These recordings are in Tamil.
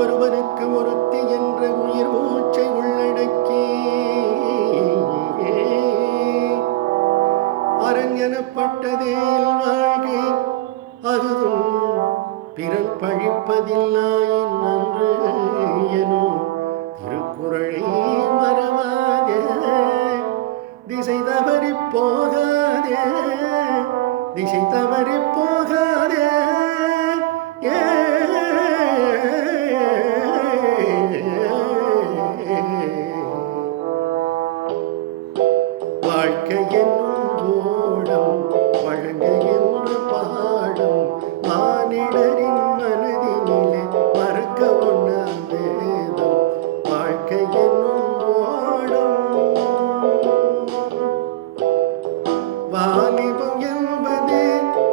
ஒருவருக்கு ஒருத்தி என்ற உயிர் மூச்சை உள்ளடக்கி. அரண் எனப்பட்டதேல் வாழ்க்கை அதுவும் பிறன் பழிப்பதில்லாயின் நன்று எனும் திருக்குறளை மறவாத. திசை தவறி போகாதே திசை தவறி போகாதே. வாழ்க்கை என்னும் கோடம் வழங்கு என்ற பாடம் மானிடரின் மனதினிலே மறக்க ஒன்றாம் வேதம் வாழ்க்கை என்னும் ஓடம் வாலிபம் என்பது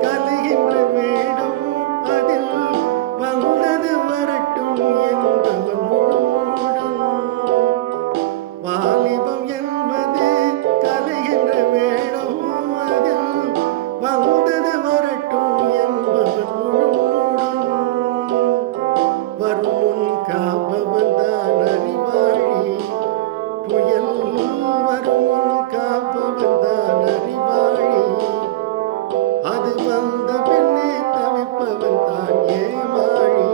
கலைகின்ற வேடம் அதில் வந்தது வரட்டும் என்பவன் மூடம் வாலிபம் அது வந்த பெண்ணே தவிப்பவன் தான் ஏமாழி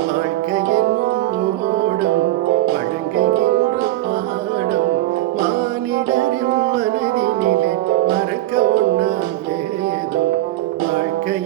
வாழ்க்கை என்னும் ஓடம் வழங்குகின்ற பாடம் மானிடரின் மனதினிலே மறக்க ஒன்றாம் வேதம் வாழ்க்கை